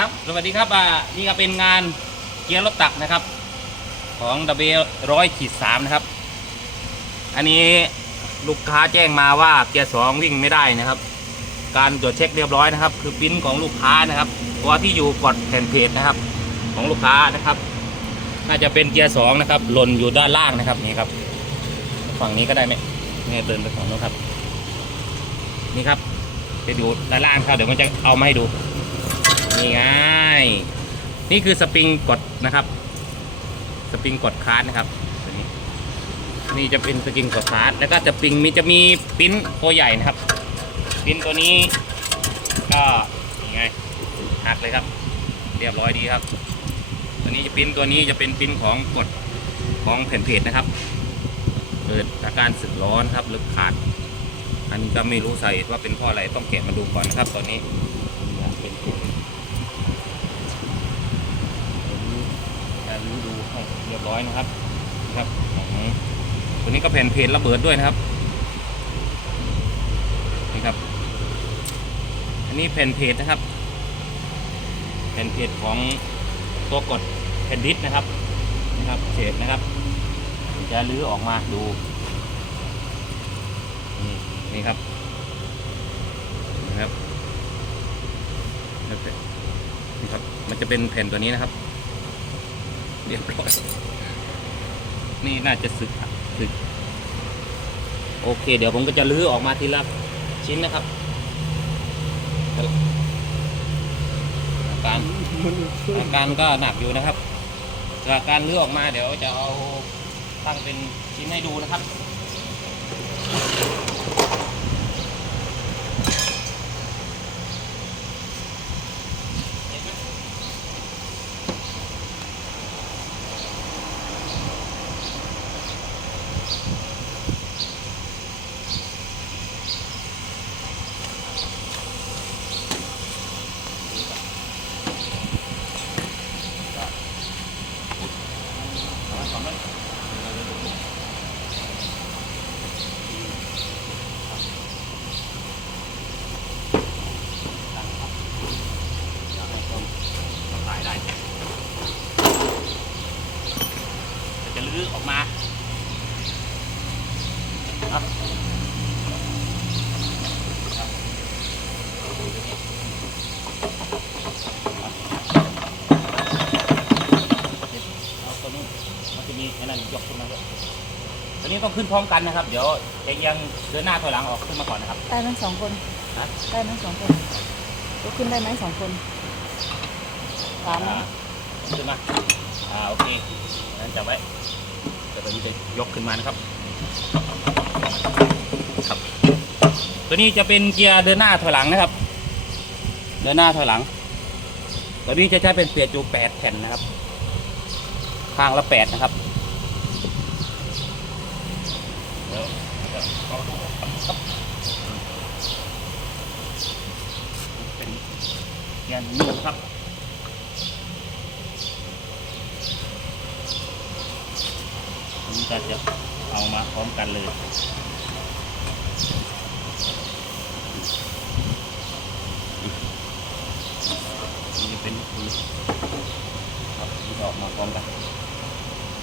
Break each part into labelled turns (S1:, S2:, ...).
S1: ครับ สวัสดีครับอ่านี่ก็เป็นงานเกียร์รถตักนะครับ ของ W ร้อยขีดสามนะครับ อันนี้ลูกค้าแจ้งมาว่าเกียร์สองวิ่งไม่ได้นะครับ การตรวจเช็คเรียบร้อยนะครับ คือปิ้นของลูกค้านะครับตัวที่อยู่กดแผ่นเพจนะครับ ของลูกค้านะครับ น่าจะเป็นเกียร์สองนะครับหล่นอยู่ด้านล่างนะครับนี่ครับ ฝั่งนี้ก็ได้ไหมนี่เดินไปฝั่งนู้นครับ นี่ครับจะอยู่ด้านล่างครับเดี๋ยวมันจะเอามาให้ดู นี่ไง นี่คือสปริงกดนะครับ สปริงกดคาร์ดนะครับตัวนี้นี่จะเป็นสปริงกดคาร์ดแล้วก็สปริงมีจะมีปิ้นตัวใหญ่นะครับ ปิ้นตัวนี้ก็นี่ไงหักเลยครับ เรียบร้อยดีครับ ตัวนี้จะปิ้นตัวนี้จะเป็นปิ้นของกดของแผ่นเพจนะครับ เกิดอาการสึกร้อนครับหรือขาด อันนี้ก็ไม่รู้สาเหตุว่าเป็นเพราะอะไรต้องแกะมาดูก่อนนะครับตอนนี้การรู้ดูให้ เรียบร้อยนะครับนะครับของตัวนี้ก็แผ่นเพจระเบิดด้วยนะครับนี่ครับ อันนี้แผ่นเพจนะครับ แผ่นเพจของตัวกดแผ่นดิสนะครับนะครับเศษนะครับจะลื้อออกมาดูนี่ครับนะครับนี่ครับ มันจะเป็นแผ่นตัวนี้นะครับ เรียบร้อย นี่น่าจะสึกครับสึก โอเค เดี๋ยวผมก็จะลื้อออกมาทีละชิ้นนะครับอาการอาการก็หนักอยู่นะครับจากการลื้อออกมาเดี๋ยวจะเอาตั้งเป็นชิ้นให้ดูนะครับ จะลื้อออกมาครับเอาตัวนู้นมันจะมีไอ้นั่นยกขึ้นมาด้วย ตัวนี้ต้องขึ้นพร้อมกันนะครับ เดี๋ยวจะเอียังเดินหน้าถอยหลังออกขึ้นมาก่อนนะครับ
S2: ได้ไหมสองคน
S1: ฮะ
S2: ได้ไหมสองคนลุกขึ้นได้ไหมสองคนสามไหม
S1: อ่าขึ้นมา อ่า โอเคงั้นจับไว้เดี๋ยวตัวนี้จะยกขึ้นมานะครับ ครับ ตัวนี้จะเป็นเกียร์เดินหน้าถอยหลังนะครับ เดินหน้าถอยหลัง ตัวนี้จะใช้เป็นเปียจูแปดแผ่นนะครับ ข้างละแปดนะครับ เดี๋ยวเดี๋ยวเอาดูครับเป็นเกียร์นิ่มครับผมก็จะเอามาพร้อมกันเลยนี่เป็นคือครับที่ออกมาพร้อมกัน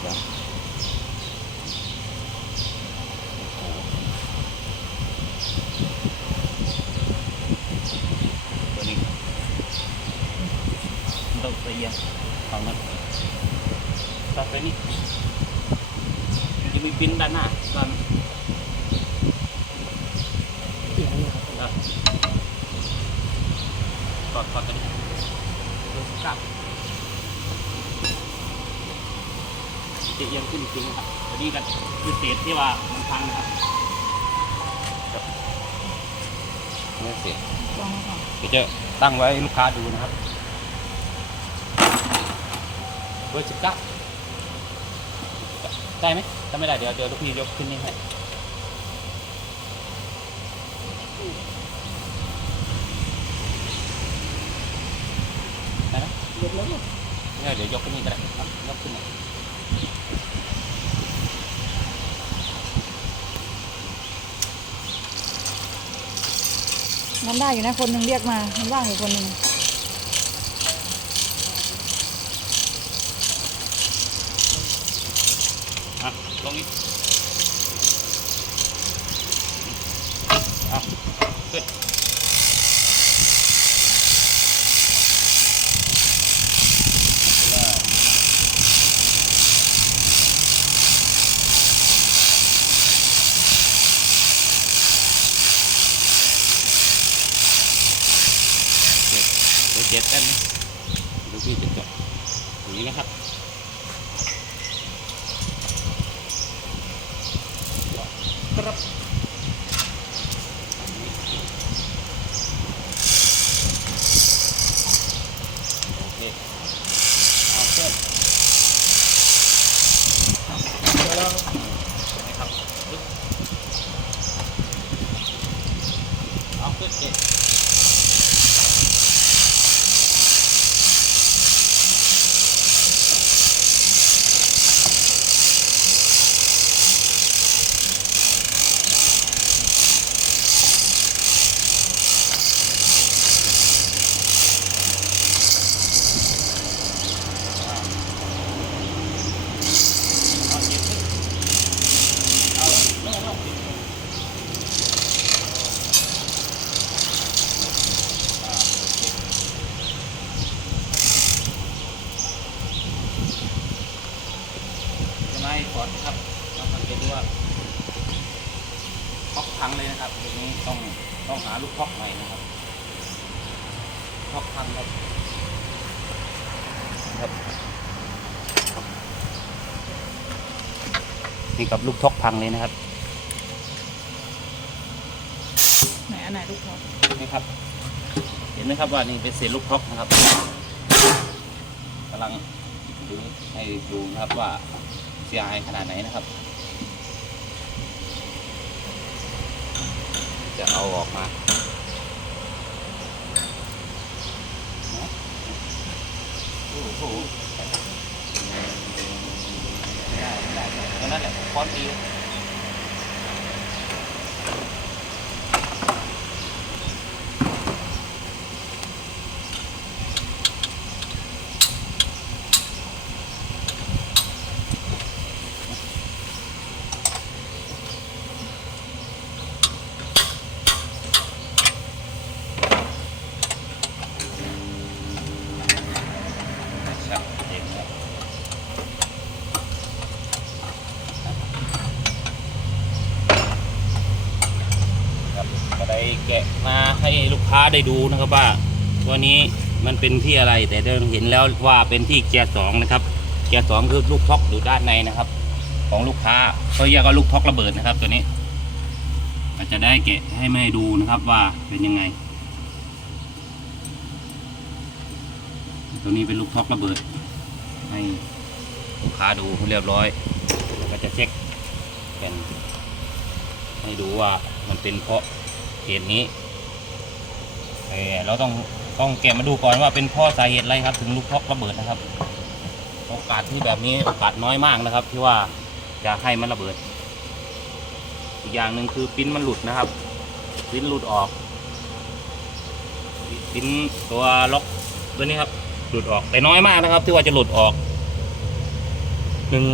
S1: เดี๋ยวโอ้โหตัวนี้มันต้องเอียงฝั่งนั้นตัดไปนี่ มันจะมี ปิ้นด้านหน้าด้านถอดถอดตันี้ดูสกับจะเอียงขึ้นจริงครับตัวนี้กันคือเศษที่ว่ามันพังนะครับนี่เศษ
S2: ลองมาก่อน
S1: เดี๋ยวจะตั้งไว้ลูกค้าดูนะครับเบอร์สิบเก้า ได้ไหมถ้าไม่ได้เดี๋ยวเดี๋ยวลูกพี่ยกขึ้นนี่ให้ได้ไหม
S2: ยกแล้ว
S1: เนี่ยเดี๋ยวยกขึ้นนี่ก็ได้ครับยกขึ้นหน่อย
S2: มันได้อยู่นะคนหนึ่งเรียกมา มันว่างอยู่คนหนึ่ง
S1: ลงอีกเอาขึ้นเจ็ดเดี๋ยวเจ็ดได้ไหมดูพี่จะจบอย่างนี้นะครับโอเคเอาเพิ่มนะครับปึ๊บเอาขึ้นเจ็ดเอาเจ็ดขึ้นเอาไม่เอาไม่เอาอ่าโอเคจะไม่ถอดครับเราสังเกตดูว่าท็อกพังเลยนะครับตรงนี้ ต้องต้องหาลูกท็อกใหม่นะครับท็อกพังครับครับนี่กับลูกท็อกพังเลยนะครับ
S2: ไหนอันไหนลูกท็อป
S1: นี่ครับ เห็นไหมครับว่านี่เป็นเศษลูกท็อกนะครับกำลังดูให้ดูนะครับว่าเสียหายขนาดไหนนะครับ จะเอาออกมาโอ้โหไม่ได้ไม่ได้ไม่ได้นั่นแหละค้อนตี ชัดเจนครับครับก็ได้ แกะมาให้ลูกค้าได้ดูนะครับว่าตัวนี้มันเป็นที่อะไร แต่เราเห็นแล้วว่าเป็นที่เกียร์สองนะครับ เกียร์สองคือลูกท็อกอยู่ด้านในนะครับ ของลูกค้าเขาเรียกว่าลูกท็อกระเบิดนะครับ ตัวนี้ก็จจะได้แกะให้ไม่ดูนะครับว่าเป็นยังไง ตัวนี้เป็นลูกท็อกระเบิด ให้ลูกค้าดูเรียบร้อยแล้วก็จะเช็คแผ่นให้ดูว่ามันเป็นเพราะ เหตุนี้เออเราต้องต้องแกะมาดูก่อนว่าเป็นพราะสาเหตุอะไรครับ ถึงลูกท็อกระเบิดนะครับ โอกาสที่แบบนี้โอกาสน้อยมากนะครับ ที่ว่าจะให้มันระเบิด อีกอย่างหนึ่งคือปิ้นมันหลุดนะครับ ปิ้นหลุดออกปิ้นตัวล็อกตัวนี้ครับ หลุดออกแต่น้อยมากนะครับ ที่ว่าจะหลุดออกหนึ่ง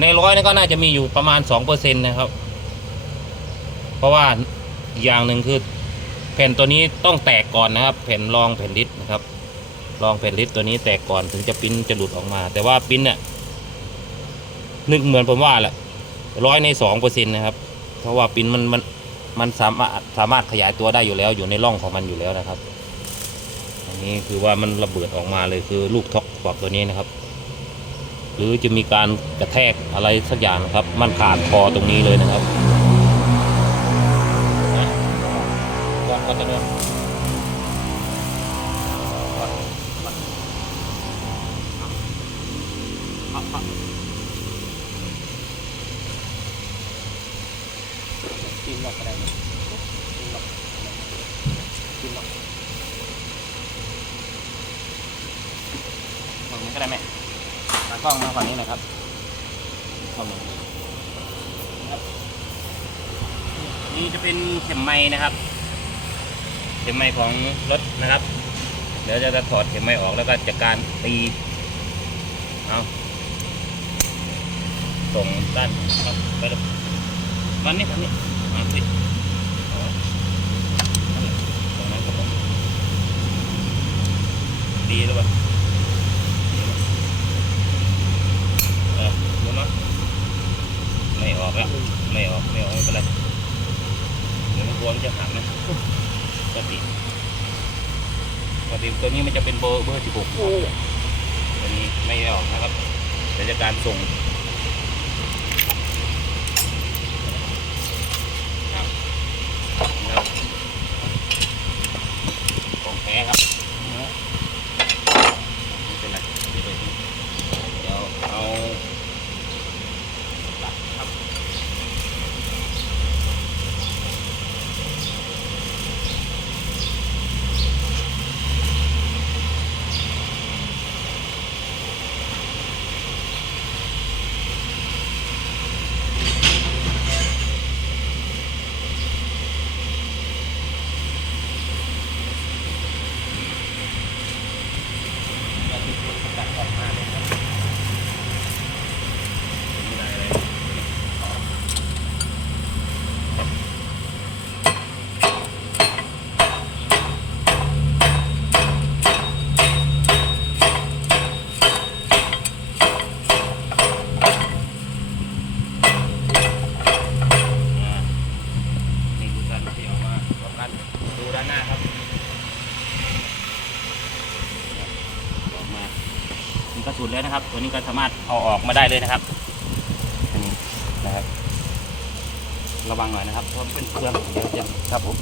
S1: ในร้อยนี่ก็น่าจะมีอยู่ประมาณสองเปอร์เซ็นต์นะครับ เพราะว่า อย่างหนึ่งคือแผ่นตัวนี้ต้องแตกก่อนนะครับ แผ่นรองแผ่นดิสนะครับรองแผ่นดิสตัวนี้แตกก่อนถึงจะปิ้นจะหลุดออกมา แต่ว่าปิ้นเนี่ยนึกเหมือนผมว่าแหละร้อยในสองเปอร์เซ็นต์นะครับ เพราะว่าปิ้นมันมันมันสามารถสามารถขยายตัวได้อยู่แล้วอยู่ในร่องของมันอยู่แล้วนะครับ อันนี้คือว่ามันระเบิดออกมาเลยคือลูกท็อกบอกตัวนี้นะครับ หรือจะมีการกระแทกอะไรสักอย่างนะครับ มันขาดคอตรงนี้เลยนะครับ ก็จะโดนกินหลอกก็ได้นะกินหลอกกินหลอกตรงนี้ก็ได้ไหมตากล้องมาฝั่งนี้นะครับฝั่งนี้ครับนี่จะเป็นเข็มไม้นะครับ เข็มไม้ของรถนะครับ เดี๋ยวจะถอดเข็มไม้ออกแล้วก็จัดการตีเอาส่งด้านครับไปเลยมันนี่มันนี่มาสิเอาไว้นั่นแหละตรงนั้นครับผมดีหรือเปล่าเออรู้มั้ยไม่ออกแล้วไม่ออกไม่ออกไม่เป็นไรเดี๋ยวมันกลัวมันจะหักนะ ปกติปกติตัวนี้มันจะเป็นเบอร์เบอร์สิบหกตัวนี้ไม่ได้ออกนะครับเดี๋ยวจะการส่งครับนะครับของแท้ครับเนื้อไม่เป็นไรไม่เป็นไรเดี๋ยวเอาตัดครับแล้วที่คนตัดออกมาเลยครับไม่ได้เลยอ่านี่คือการที่ออกมาพร้อมกันดูด้านหน้าครับ ออกมานี่ก็ สุดแล้วนะครับ ตัวนี้ก็สามารถเอาออกมาได้เลยนะครับอันนี้นะครับ ระวังหน่อยนะครับเพราะมันเป็นเครื่องเดี๋ยวจะครับผม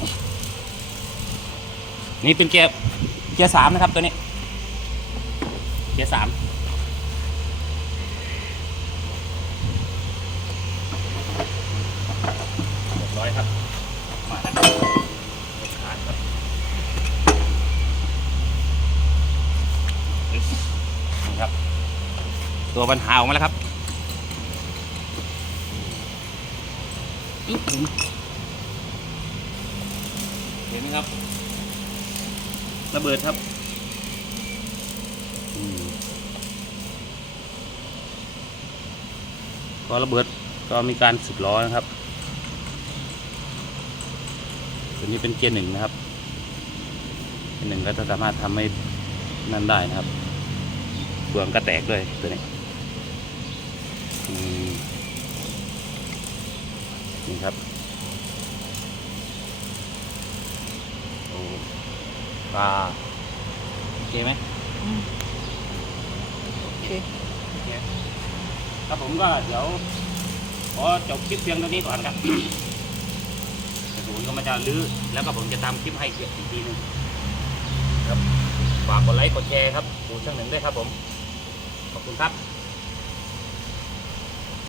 S1: นี่เป็นเกียร์เกียร์สามนะครับตัวนี้ เกียร์สามเรียบร้อยครับ มาแล้วขาดครับ นี่ครับ ตัวปัญหาออกมาแล้วครับอึ๊บเห็นไหมครับ ระเบิดครับอืมก็ระเบิดก็มีการสึกล้อนะครับตัวนี้เป็นเกียร์หนึ่งนะครับเกียร์หนึ่งก็จะสามารถทำให้นั่นได้นะครับเปลืองก็แตกด้วยตัวนี้อืม นี่ครับโอ้ปลาโอเคไหม
S2: อืมโอเค
S1: โอเคครับผมก็เดี๋ยวขอจบคลิปเพียงเท่านี้ก่อนครับเดี๋ยวผมก็มาจะลื้อแล้วก็ผมจะทำคลิปให้อีกทีหนึงครับฝากกดไลค์กดแชร์ครับปูช่างหนึ่งด้วยครับผม ขอบคุณครับ